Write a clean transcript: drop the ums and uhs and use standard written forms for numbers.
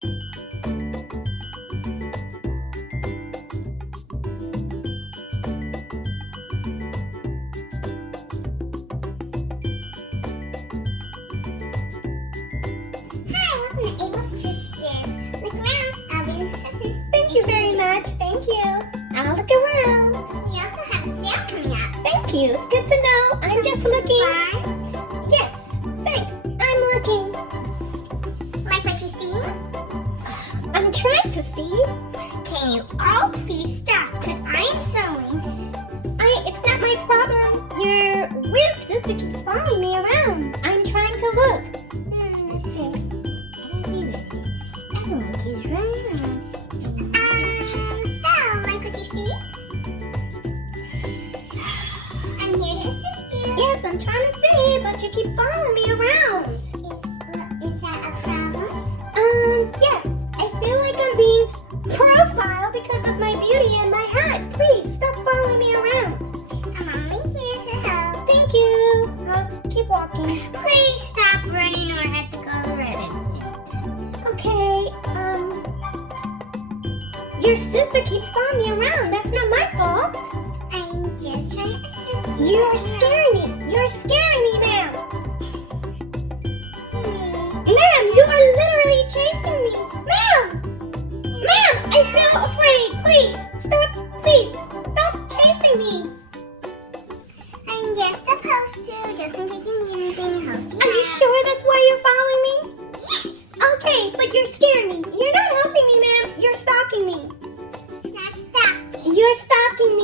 Welcome to Abel's Sisters. Look around. I'll be in the sisters. Thank you very much. Thank you. I'll look around. We also have a sale coming up. Thank you. It's good to know. I'm just looking. Fun. Yes. Thanks. I'm looking. Like what you see? I'm trying to see. Can you all please stop? Because I'm sewing. It's not my problem. Your weird sister keeps following me around. I'm trying to look. Let's see. Everyone keeps running around. So, like what you see? I'm here to assist you. Yes, I'm trying to see, but you keep following me around. Is that a problem? Yes. I feel like I'm being profiled because of my beauty and my hat. Please stop following me around. I'm only here to help. Thank you. I'll keep walking. Please stop running or I have to call the Reddit. Okay, your sister keeps following me around. That's not my fault. I'm just trying to assist you. You're scaring me. You're scaring me, ma'am. Ma'am, you are literally chasing me. Ma'am! Ma'am, I feel afraid. Please, stop. Please, stop chasing me. I'm just supposed to, just in case you need anything to help you. Are you sure that's why you're following me? Yes. Okay, but you're scaring me. You're not helping me, ma'am. You're stalking me. It's not stop. You're stalking